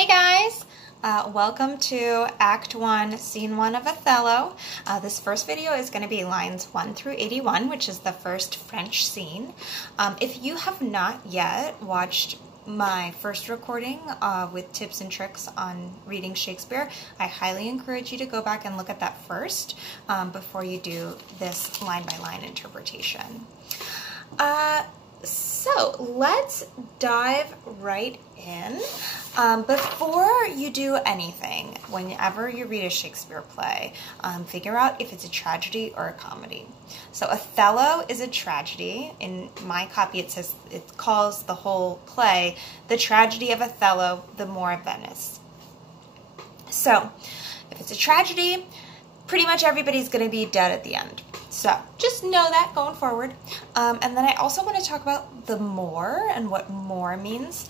Hey guys! Welcome to Act 1, Scene 1 of Othello. This first video is going to be lines 1 through 81, which is the first French scene. If you have not yet watched my first recording with tips and tricks on reading Shakespeare, I highly encourage you to go back and look at that first before you do this line-by-line interpretation. So let's dive right in. Before you do anything, whenever you read a Shakespeare play, figure out if it's a tragedy or a comedy. So Othello is a tragedy. In my copy it calls the whole play The Tragedy of Othello, the Moor of Venice. So if it's a tragedy, pretty much everybody's going to be dead at the end. So just know that going forward. And then I also want to talk about the Moor and what Moor means.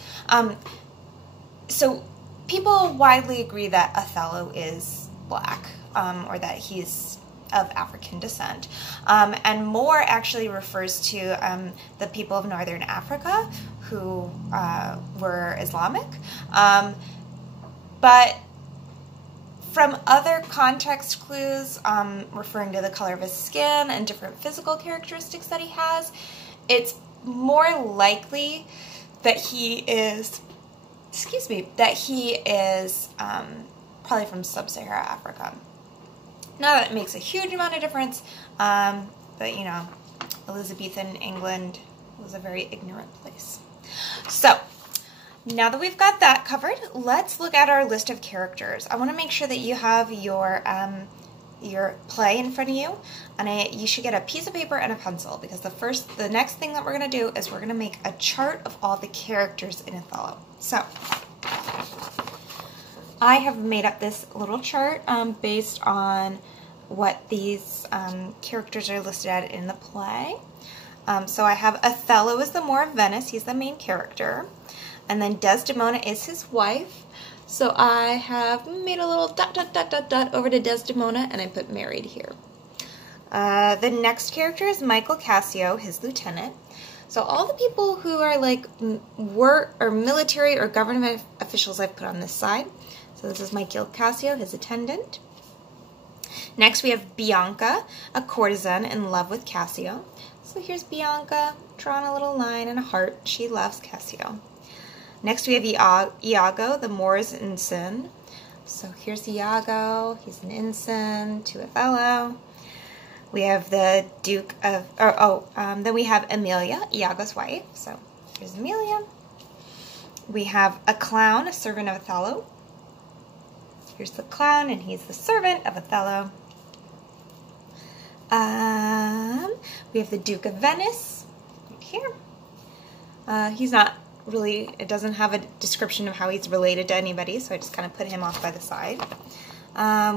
So people widely agree that Othello is black, or that he's of African descent. And Moor actually refers to the people of Northern Africa who were Islamic. But from other context clues, referring to the color of his skin and different physical characteristics that he has, it's more likely that he is, probably from sub-Saharan Africa. Not that it makes a huge amount of difference, but you know, Elizabethan England was a very ignorant place. So, now that we've got that covered, let's look at our list of characters. I want to make sure that you have your play in front of you, and you should get a piece of paper and a pencil, because the next thing that we're going to do is we're going to make a chart of all the characters in Othello. So, I have made up this little chart based on what these characters are listed at in the play. So I have Othello as the Moor of Venice. He's the main character. And then Desdemona is his wife. So I have made a little ... over to Desdemona, and I put married here. The next character is Michael Cassio, his lieutenant. So all the people who are like military or government officials I've put on this side. So this is Michael Cassio, his attendant. Next we have Bianca, a courtesan in love with Cassio. So here's Bianca, drawn a little line and a heart. She loves Cassio. Next we have Iago, the Moor's ensign. So here's Iago, he's an ensign to Othello. We have the Duke of, then we have Emilia, Iago's wife. So here's Emilia. We have a clown, a servant of Othello. Here's the clown, and he's the servant of Othello. We have the Duke of Venice, right here. He's not really, it doesn't have a description of how he's related to anybody, so I just kind of put him off by the side.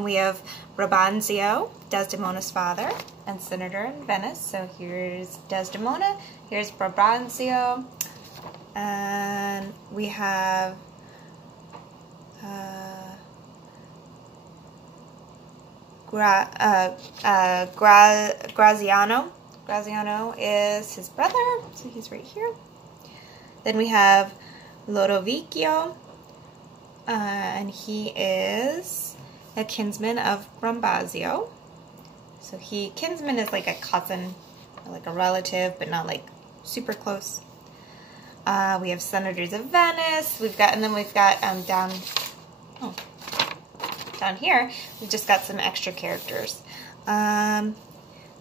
We have Brabantio, Desdemona's father and senator in Venice. So here's Desdemona, here's Brabantio, and we have Graziano. Graziano is his brother, so he's right here. Then we have Lodovico, and he is a kinsman of Brambazio. So kinsman is like a cousin, or like a relative, but not like super close. We have senators of Venice. And then we've got down here, we've just got some extra characters. And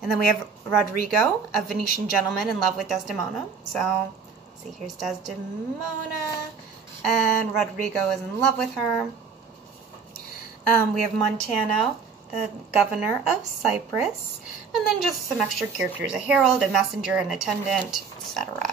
then we have Rodrigo, a Venetian gentleman in love with Desdemona. So see, here's Desdemona, and Rodrigo is in love with her. We have Montano, the governor of Cyprus, and then just some extra characters, a herald, a messenger, an attendant, etc.